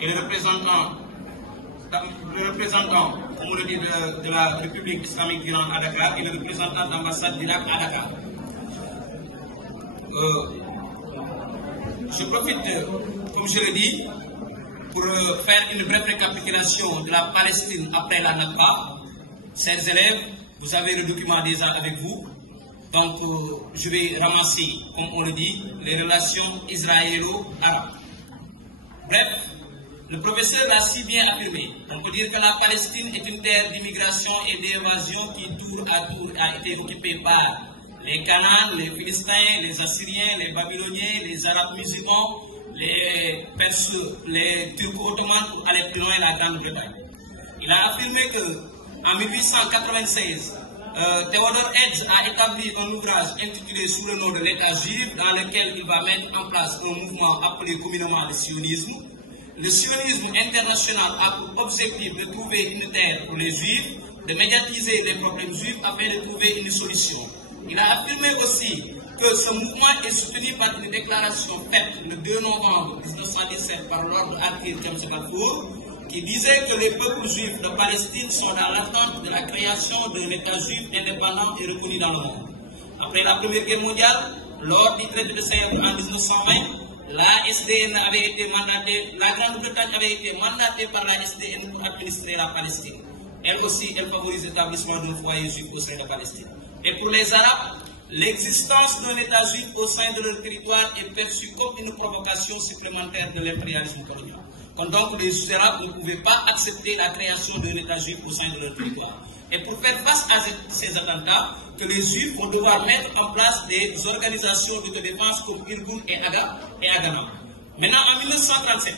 et le représentant, comme on le dit, de la République islamique d'Iran à Dakar et le représentant de l'ambassade d'Irak à Dakar. Je profite, comme je l'ai dit, pour faire une brève récapitulation de la Palestine après la Nakba. Chers élèves, vous avez le document déjà avec vous. Donc, je vais ramasser, comme on le dit, les relations israélo-arabes. Bref, le professeur l'a si bien affirmé. On peut dire que la Palestine est une terre d'immigration et d'évasion qui, tour à tour, a été occupée par les Canaan, les Philistins, les Assyriens, les Babyloniens, les Arabes musulmans, les Perses, les Turco-Ottomans, pour aller plus loin, la Grande-Bretagne. Il a affirmé qu'en 1896, Theodor Herzl a établi un ouvrage intitulé sous le nom de l'État juif, dans lequel il va mettre en place un mouvement appelé communément le sionisme. Le sionisme international a pour objectif de trouver une terre pour les juifs, de médiatiser les problèmes juifs afin de trouver une solution. Il a affirmé aussi que ce mouvement est soutenu par une déclaration faite le 2 novembre 1917 par Lord Arthur James Balfour, qui disait que les peuples juifs de Palestine sont dans l'attente de la création d'un État juif indépendant et reconnu dans le monde. Après la Première Guerre mondiale, lors du traité de Sèvres en 1920, la SDN avait été mandatée, la Grande-Bretagne avait été mandatée par la SDN pour administrer la Palestine. Elle aussi, elle favorise l'établissement d'un foyer juif au sein de la Palestine. Et pour les Arabes, l'existence d'un État juif au sein de leur territoire est perçue comme une provocation supplémentaire de l'impérialisme colonial. Donc les Arabes ne pouvaient pas accepter la création d'un État juif au sein de leur territoire. Et pour faire face à ces attentats, que les Juifs vont devoir mettre en place des organisations de défense comme Irgun et Haganah. Maintenant, en 1937,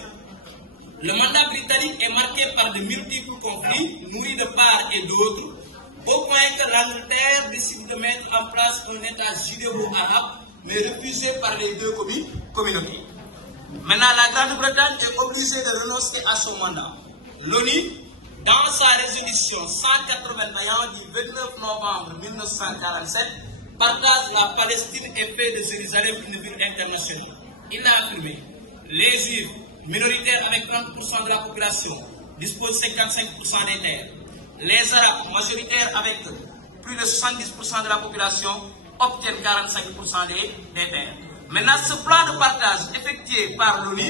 le mandat britannique est marqué par de multiples conflits, nourris de part et d'autre, au point que l'Angleterre décide de mettre en place un État judéo-arabe, mais refusé par les deux communautés. Maintenant, la Grande-Bretagne est obligée de renoncer à son mandat. L'ONU, dans sa résolution 181 du 29 novembre 1947, partage la Palestine et fait de Jérusalem une ville internationale. Il a affirmé, les Juifs, minoritaires avec 30% de la population, disposent de 55% des terres. Les Arabes, majoritaires avec plus de 70% de la population, obtiennent 45% des terres. Maintenant, ce plan de partage effectué par l'ONU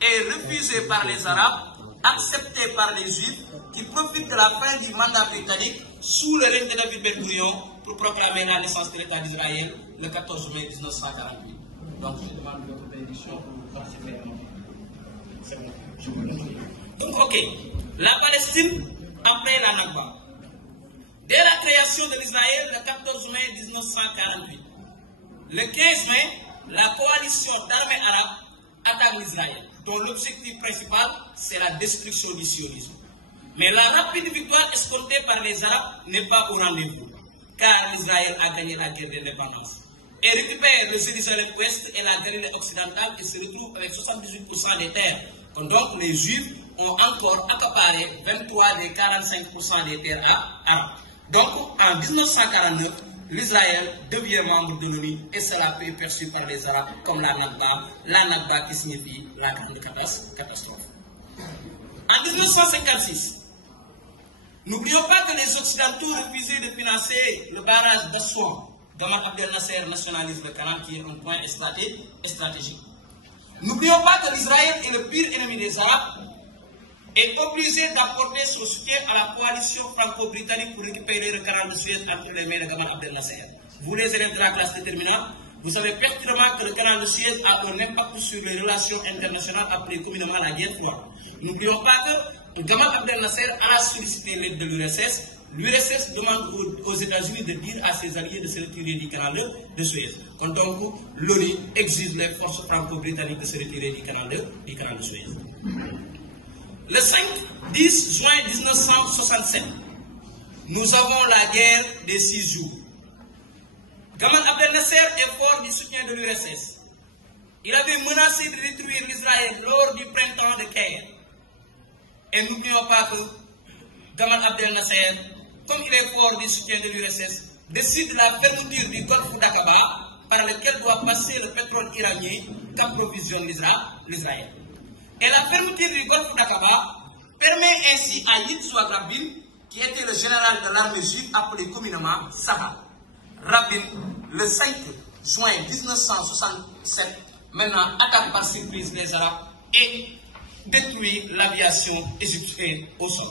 est refusé par les Arabes, accepté par les Juifs, qui profitent de la fin du mandat britannique sous le règne de David Ben Gourion pour proclamer la naissance de l'État d'Israël le 14 mai 1948. Donc, je demande votre bénédiction pour participer à mon Donc, ok. La Palestine, après la Nakba. Dès la création de l'Israël, le 14 mai 1948, le 15 mai, la coalition d'armées arabes attaque l'Israël, dont l'objectif principal, c'est la destruction du sionisme. Mais la rapide victoire escomptée par les Arabes n'est pas au rendez-vous, car l'Israël a gagné la guerre d'indépendance. Et récupère le Jérusalem-Ouest et la Galilée occidentale et se retrouve avec 78% des terres. Donc les Juifs ont encore accaparé 23 des 45% des terres arabes. Donc en 1949, l'Israël devient membre de l'ONU et cela peut être perçu par les Arabes comme la Nakba qui signifie la grande catastrophe. En 1956, n'oublions pas que les Occidentaux refusaient de financer le barrage d'Assouan. Gamal Abdel Nasser nationalise le Canal qui est un point stratégique. N'oublions pas que l'Israël est le pire ennemi des Arabes, est obligé d'apporter son soutien à la coalition franco-britannique pour récupérer le canal de Suez entre les mains de Gamal Abdel Nasser. Vous les élèves de la classe de terminale, vous savez pertinemment que le canal de Suez a un impact sur les relations internationales appelées communément la guerre froide. N'oublions pas que Gamal Abdel Nasser a sollicité l'aide de l'URSS. L'URSS demande aux États-Unis de dire à ses alliés de se retirer du canal de Suez. Donc, l'ONU exige les forces franco-britanniques de se retirer du canal de Suez. Le 5-10 juin 1967, nous avons la guerre des 6 jours. Gamal Abdel Nasser est fort du soutien de l'URSS. Il avait menacé de détruire l'Israël lors du printemps de Caire. Et n'oublions pas que Gamal Abdel Nasser, comme il est fort du soutien de l'URSS, décide la fermeture du golfe d'Aqaba par lequel doit passer le pétrole iranien qu'approvisionne l'Israël. Et la fermeture du golfe d'Aqaba permet ainsi à Yitzhak Rabin, qui était le général de l'armée juive appelé communément Sahel, Rabin, le 5 juin 1967, maintenant attaque par surprise les Arabes et détruit l'aviation égyptienne au sol.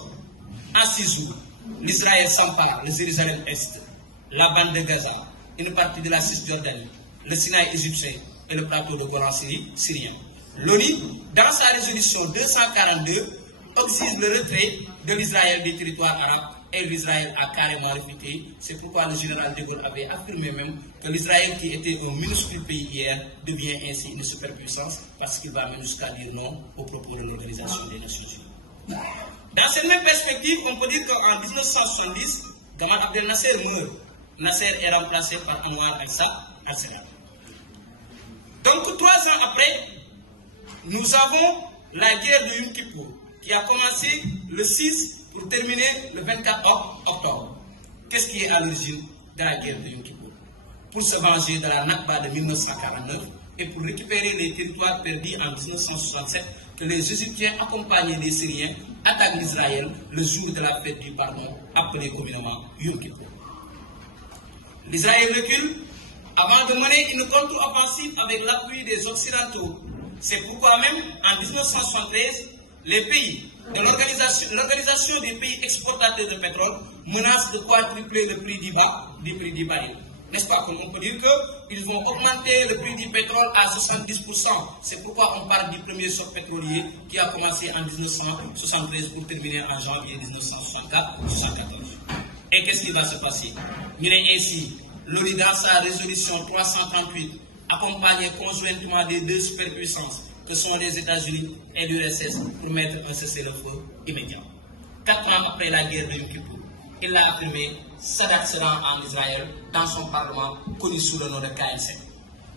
En 6 jours, l'Israël s'empare de Jérusalem-Est, la bande de Gaza, une partie de la Cisjordanie, le Sinaï égyptien et le plateau de Golan syrien. L'ONU, dans sa résolution 242, exige le retrait de l'Israël des territoires arabes et l'Israël a carrément réfuté. C'est pourquoi le général de Gaulle avait affirmé même que l'Israël, qui était un minuscule pays hier, devient ainsi une superpuissance parce qu'il va même jusqu'à dire non aux propos de l'Organisation des Nations Unies. Dans cette même perspective, on peut dire qu'en 1970, Gamal Abdel Nasser meurt. Nasser est remplacé par Anwar al-Sadat. Donc 3 ans après, nous avons la guerre de Yom Kippour qui a commencé le 6 pour terminer le 24 octobre. Qu'est-ce qui est à l'origine de la guerre de Yom Kippour? Pour se venger de la Nakba de 1949 et pour récupérer les territoires perdus en 1967 que les Égyptiens accompagnés des Syriens attaquent l'Israël le jour de la fête du pardon appelée communément Yom Kippour. L'Israël recule avant de mener une contre-offensive avec l'appui des Occidentaux. C'est pourquoi même en 1973, les pays de l'organisation des pays exportateurs de pétrole menacent de quadrupler le prix du baril. N'est-ce pas? Comme on peut dire qu'ils vont augmenter le prix du pétrole à 70%. C'est pourquoi on parle du premier choc pétrolier qui a commencé en 1973 pour terminer en janvier 1974. Et qu'est-ce qui va se passer? Mirez ainsi, l'ONU dans sa résolution 338 accompagne conjointement des 2 superpuissances que sont les États-Unis et l'URSS pour mettre un cessez-le-feu immédiat. 4 ans après la guerre de Yom Kippour, il a affirmé Sadat se rend en Israël dans son parlement connu sous le nom de KLC.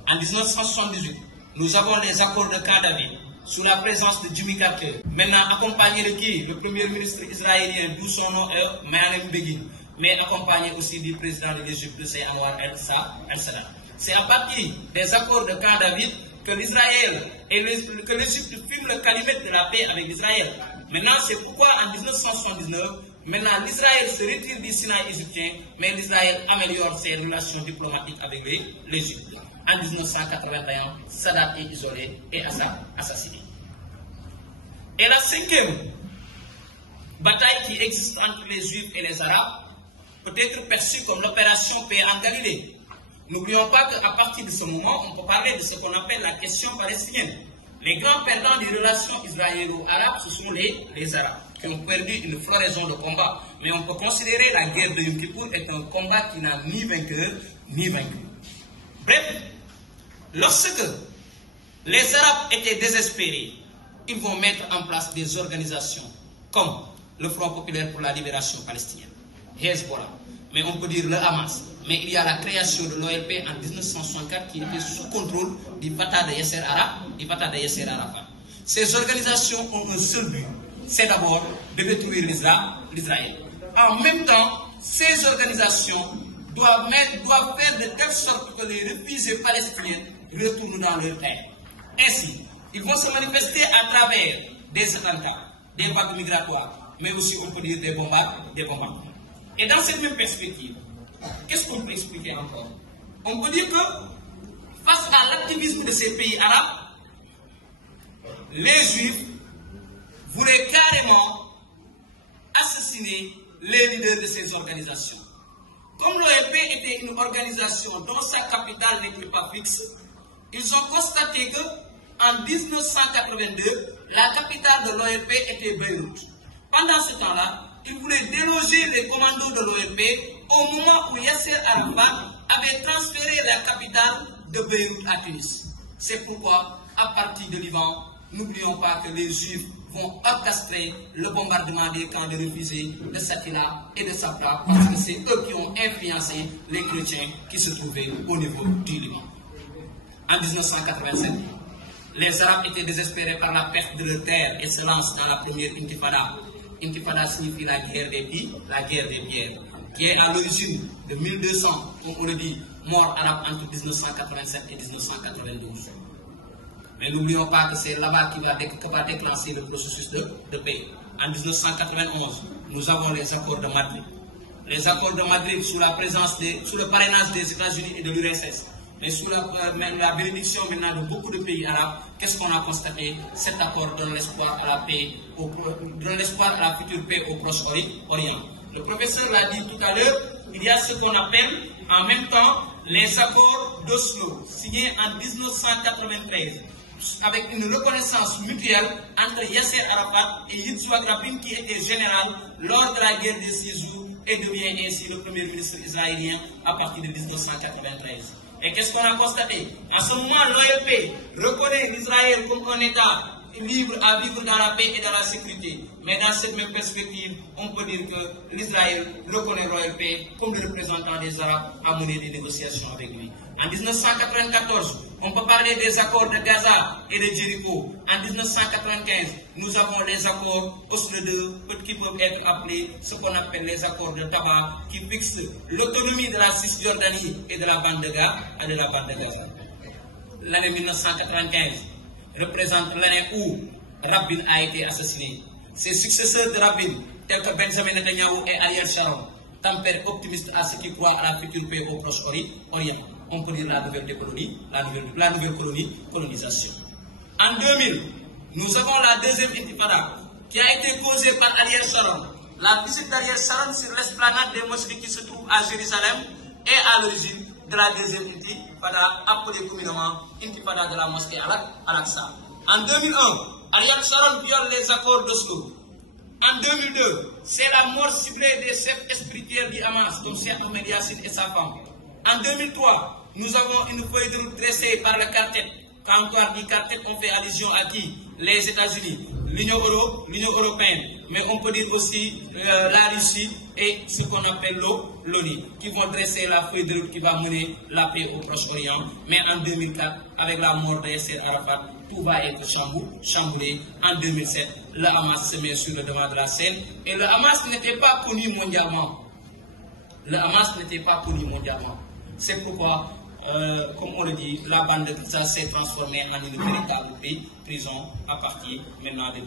En 1978, nous avons les accords de Camp David sous la présence de Jimmy Carter, maintenant accompagné de qui? Le premier ministre israélien, d'où son nom est Menachem Begin, mais accompagné aussi du président de l'Égypte, c'est Anwar el-Sadat. C'est à partir des accords de Camp David que l'Israël et que l'Égypte firment le calumet de la paix avec l'Israël. Maintenant, c'est pourquoi en 1979, maintenant l'Israël se retire du Sinaï égyptien, mais l'Israël améliore ses relations diplomatiques avec l'Égypte. En 1981, Sadat est isolé et assassiné. Et la 5e bataille qui existe entre les Juifs et les Arabes peut être perçue comme l'opération paix en Galilée. N'oublions pas qu'à partir de ce moment, on peut parler de ce qu'on appelle la question palestinienne. Les grands perdants des relations israélo-arabes, ce sont les Arabes, qui ont perdu une floraison de combat. Mais on peut considérer la guerre de Yom Kippour est un combat qui n'a ni vainqueur ni vaincu. Bref, lorsque les Arabes étaient désespérés, ils vont mettre en place des organisations comme le Front populaire pour la libération palestinienne, Hezbollah, mais on peut dire le Hamas. Mais il y a la création de l'OLP en 1964 qui était sous contrôle du Fatah de Yasser Arafat. Ces organisations ont un seul but, c'est d'abord de détruire l'Israël. En même temps, ces organisations doivent faire de telle sorte que les réfugiés palestiniens retournent dans leur terre. Ainsi, ils vont se manifester à travers des attentats, des vagues migratoires, mais aussi on peut dire des bombardements. Et dans cette même perspective, qu'est-ce qu'on peut expliquer encore? On peut dire que face à l'activisme de ces pays arabes, les Juifs voulaient carrément assassiner les leaders de ces organisations. Comme l'OLP était une organisation dont sa capitale n'était pas fixe, ils ont constaté qu'en 1982, la capitale de l'OLP était Beyrouth. Pendant ce temps-là, ils voulaient déloger les commandos de l'OLP au moment où Yasser Arafat avait transféré la capitale de Beyrouth à Tunis. C'est pourquoi, à partir de Liban, n'oublions pas que les Juifs vont orchestrer le bombardement des camps de réfugiés de Satila et de Sabra, parce que c'est eux qui ont influencé les chrétiens qui se trouvaient au niveau du Liban. En 1987, les Arabes étaient désespérés par la perte de leur terre et se lancent dans la première intifada. Intifada signifie la guerre des pierres, qui est à l'origine de 1200, comme on le dit, morts arabes entre 1987 et 1992. Mais n'oublions pas que c'est là-bas que va déclencher le processus de paix. En 1991, nous avons les accords de Madrid. Les accords de Madrid sous le parrainage des États-Unis et de l'URSS, mais sous la bénédiction maintenant de beaucoup de pays arabes, qu'est-ce qu'on a constaté? Cet accord donne l'espoir à la paix, donne l'espoir à la future paix au Proche-Orient. Le professeur l'a dit tout à l'heure, il y a ce qu'on appelle en même temps les accords d'Oslo, signés en 1993, avec une reconnaissance mutuelle entre Yasser Arafat et Yitzhak Rabin, qui était général lors de la guerre des 6 jours et devient ainsi le premier ministre israélien à partir de 1993. Et qu'est-ce qu'on a constaté? À ce moment, l'OLP reconnaît l'Israël comme un État libre à vivre dans la paix et dans la sécurité. Mais dans cette même perspective, on peut dire que l'Israël reconnaît l'OLP comme le représentant des Arabes à mener des négociations avec lui. En 1994, on peut parler des accords de Gaza et de Jéricho. En 1995, nous avons les accords Oslo II, qui peuvent être appelés ce qu'on appelle les accords de Tabar, qui fixent l'autonomie de la Cisjordanie et de la bande de Gaza. L'année 1995 représente l'année où Rabin a été assassiné. Ses successeurs de Rabin, tels que Benjamin Netanyahu et Ariel Sharon, tempèrent optimistes à ceux qui croient à la future paix au Proche-Orient. On peut dire la nouvelle colonisation. En 2000, nous avons la deuxième intifada qui a été causée par Ariel Sharon. La visite d'Ariel Sharon sur l'esplanade des mosquées qui se trouve à Jérusalem est à l'origine de la deuxième intifada, appelée communément intifada de la mosquée Al-Aqsa. En 2001, Ariel Sharon viole les accords d'Oslo. En 2002, c'est la mort ciblée des chefs spirituels du Hamas, comme Cheikh Ahmed Yassine et sa femme. En 2003, nous avons une feuille de route dressée par le quartet. Quand on dit quartet, on fait allusion à qui? Les États-Unis, l'Union européenne, mais on peut dire aussi la Russie et ce qu'on appelle l'ONU, qui vont dresser la feuille de route qui va mener la paix au Proche-Orient. Mais en 2004, avec la mort de Yasser Arafat, tout va être chamboulé. En 2007, le Hamas se met sur le devant de la scène et le Hamas n'était pas connu mondialement. C'est pourquoi, comme on le dit, la bande de Gaza s'est transformée en une véritable prison à partir maintenant de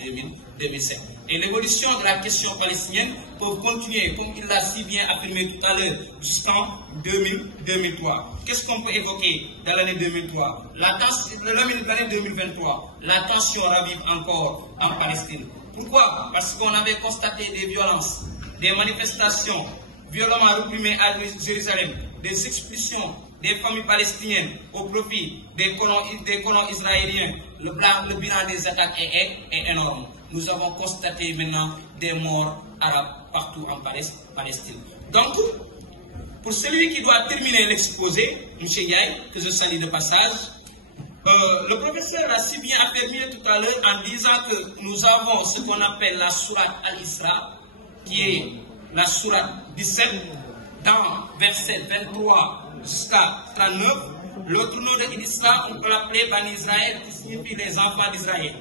2007. Et l'évolution de la question palestinienne peut continuer, comme il l'a si bien affirmé tout à l'heure, jusqu'en 2003. Qu'est-ce qu'on peut évoquer dans l'année 2003? L'année 2023, la tension ravive encore en Palestine. Pourquoi? Parce qu'on avait constaté des violences, des manifestations violemment réprimées à Jérusalem, des expulsions des familles palestiniennes au profit des colons israéliens. Le bilan des attaques est énorme. Nous avons constaté maintenant des morts arabes partout en Palestine. Donc, pour celui qui doit terminer l'exposé, M. Yaï, que je salue de passage, le professeur a si bien affirmé tout à l'heure en disant que nous avons ce qu'on appelle la sourate Al-Isra, qui est la sourate 17, dans verset 23 jusqu'à 39. L'autre nom de l'Isra, on peut l'appeler Bani Israël, qui signifie les enfants d'Israël.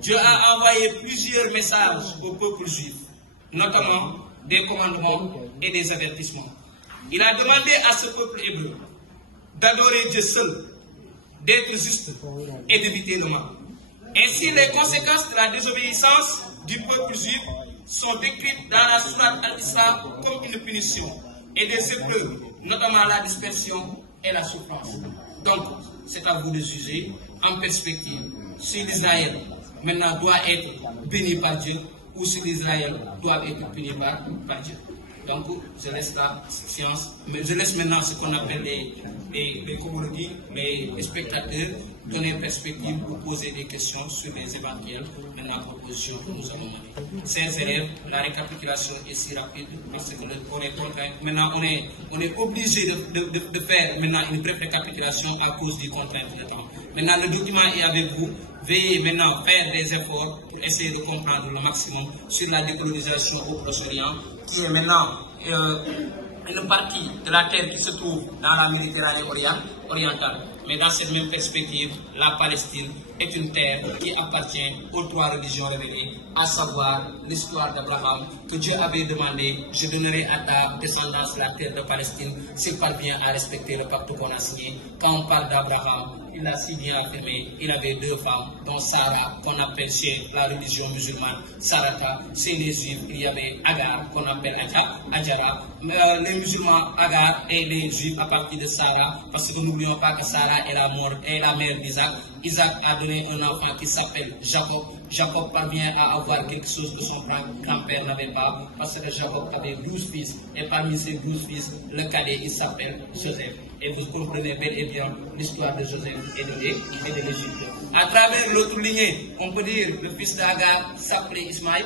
Dieu a envoyé plusieurs messages au peuple juif, notamment des commandements et des avertissements. Il a demandé à ce peuple hébreu d'adorer Dieu seul, d'être juste et d'éviter le mal. Ainsi, les conséquences de la désobéissance du peuple juif sont décrites dans la sourate Al-Isra comme une punition et des épreuves, notamment la dispersion et la souffrance. Donc, c'est à vous de juger en perspective si l'Israël maintenant doit être béni par Dieu ou si l'Israël doit être puni par Dieu. Donc, je laisse la science, mais je laisse maintenant ce qu'on appelle les spectateurs donner une perspective pour poser des questions sur les éventuelles propositions que nous avons menées. Chers élèves, la récapitulation est si rapide parce que on est contraint. Maintenant, on est obligé de faire maintenant une brève récapitulation à cause du contrainte de temps. Maintenant, le document est avec vous. Veuillez maintenant faire des efforts pour essayer de comprendre le maximum sur la décolonisation au Proche-Orient, qui est maintenant une partie de la terre qui se trouve dans la Méditerranée orientale. Mais dans cette même perspective, la Palestine est une terre qui appartient aux trois religions révélées, à savoir l'histoire d'Abraham, que Dieu avait demandé: je donnerai à ta descendance la terre de Palestine s'il parvient à respecter le pacte qu'on a signé. Quand on parle d'Abraham, il l'a si bien affirmé, il avait 2 femmes, dont Sarah, qu'on appelle chez la religion musulmane Sarata. Chez les juifs, il y avait Agar, qu'on appelle Adjara. Les musulmans, Agar et les juifs à partir de Sarah, parce que n'oublions pas que Sarah est la mère d'Isaac. Isaac a donné un enfant qui s'appelle Jacob. Jacob parvient à avoir quelque chose que son grand-père n'avait pas, parce que Jacob avait 12 fils, et parmi ces 12 fils, le cadet, il s'appelle Joseph. Et vous comprenez bel et bien l'histoire de Joseph et de l'Égypte. À travers l'autre lignée, on peut dire que le fils d'Agar s'appelait Ismaël.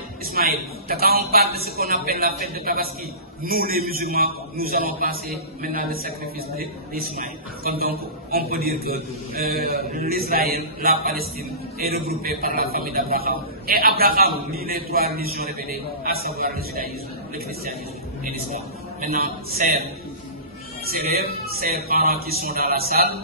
Quand on parle de ce qu'on appelle la fête de Tabaski, nous les musulmans, nous allons passer maintenant le sacrifice d'Ismaël. Donc on peut dire que l'Israël, la Palestine, est regroupée par la famille d'Abraham. Et Abraham lit les 3 religions révélées, à savoir le judaïsme, le christianisme et l'islam. Maintenant, ses rêves, ses parents qui sont dans la salle,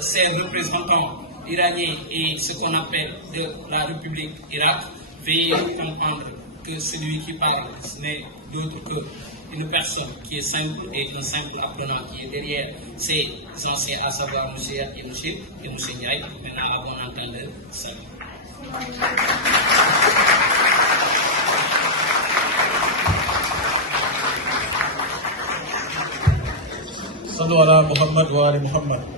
ses représentants iraniens et ce qu'on appelle de la République Irak, veuillez comprendre que celui qui parle, ce n'est d'autre qu'une personne qui est simple et un simple apprenant qui est derrière ces anciens, à savoir M. Yakinouchi et M. Ndiaye. Maintenant, à bon entendeur, salut. صلوا على محمد وآل محمد.